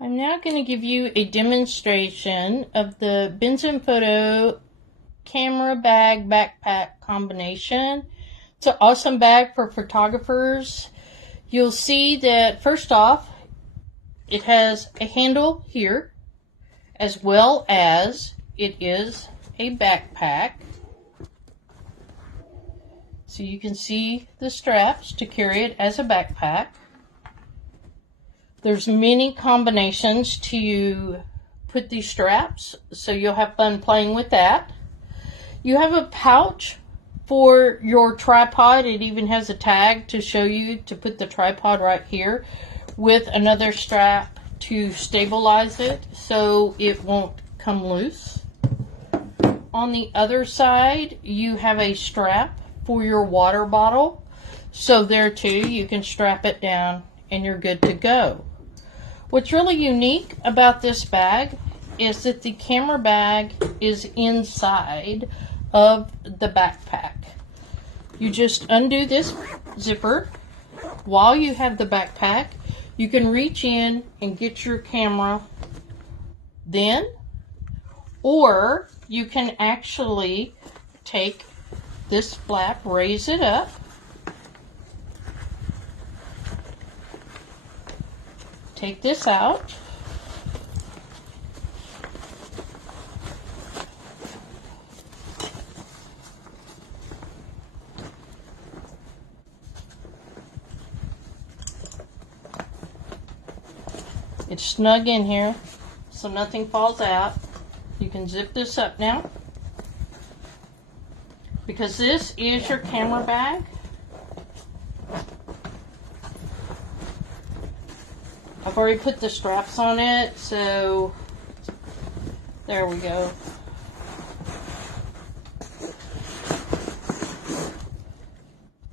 I'm now going to give you a demonstration of the BESNFOTO camera bag backpack combination. It's an awesome bag for photographers. You'll see that first off, it has a handle here, as well as it is a backpack. So you can see the straps to carry it as a backpack. There's many combinations to put these straps, so you'll have fun playing with that. You have a pouch for your tripod. It even has a tag to show you to put the tripod right here with another strap to stabilize it so it won't come loose. On the other side, you have a strap for your water bottle. So there too, you can strap it down and you're good to go. What's really unique about this bag is that the camera bag is inside of the backpack. You just undo this zipper. While you have the backpack, you can reach in and get your camera then, or you can actually take this flap, raise it up, take this out, it's snug in here so nothing falls out. You can zip this up now, because this is your camera bag. I've already put the straps on it, so there we go.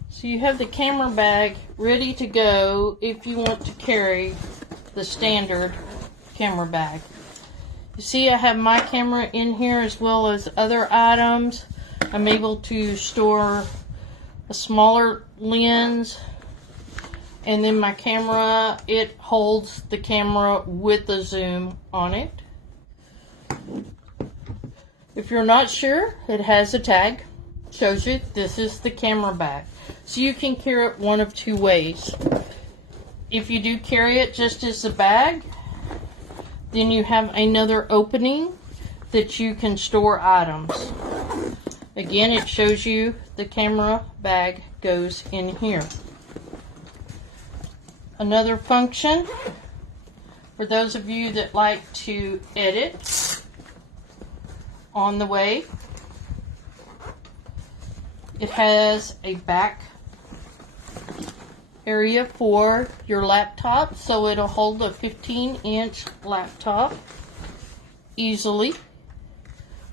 So you have the camera bag ready to go if you want to carry the standard camera bag. You see I have my camera in here as well as other items. I'm able to store a smaller lens, and then my camera, it holds the camera with the zoom on it. If you're not sure, it has a tag, shows you this is the camera bag. So you can carry it one of two ways. If you do carry it just as a bag, then you have another opening that you can store items. Again, it shows you the camera bag goes in here. Another function for those of you that like to edit on the way, it has a back area for your laptop, so it'll hold a 15-inch laptop easily.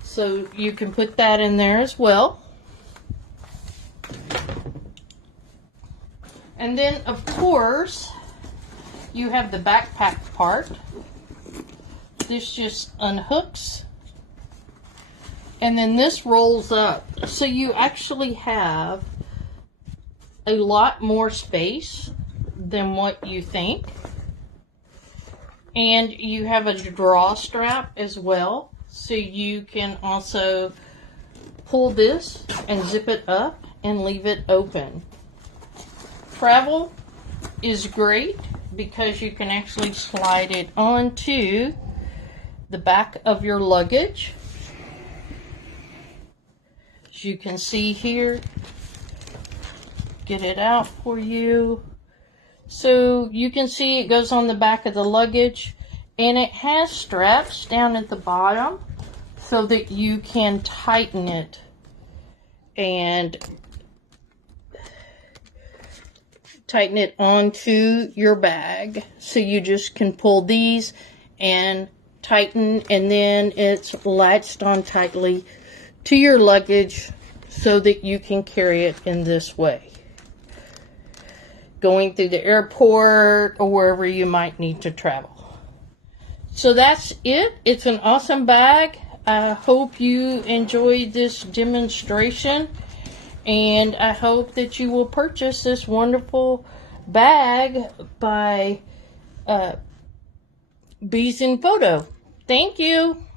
So you can put that in there as well. And then, of course, you have the backpack part. This just unhooks. And then this rolls up. So you actually have a lot more space than what you think. And you have a draw strap as well. So you can also pull this and zip it up and leave it open. Travel is great because you can actually slide it onto the back of your luggage. As you can see here, get it out for you. So you can see it goes on the back of the luggage, and it has straps down at the bottom so that you can tighten it and tighten it onto your bag. So you just can pull these and tighten, and then it's latched on tightly to your luggage so that you can carry it in this way, going through the airport or wherever you might need to travel. So that's it. It's an awesome bag. I hope you enjoyed this demonstration, and I hope that you will purchase this wonderful bag by BESNFOTO. Thank you.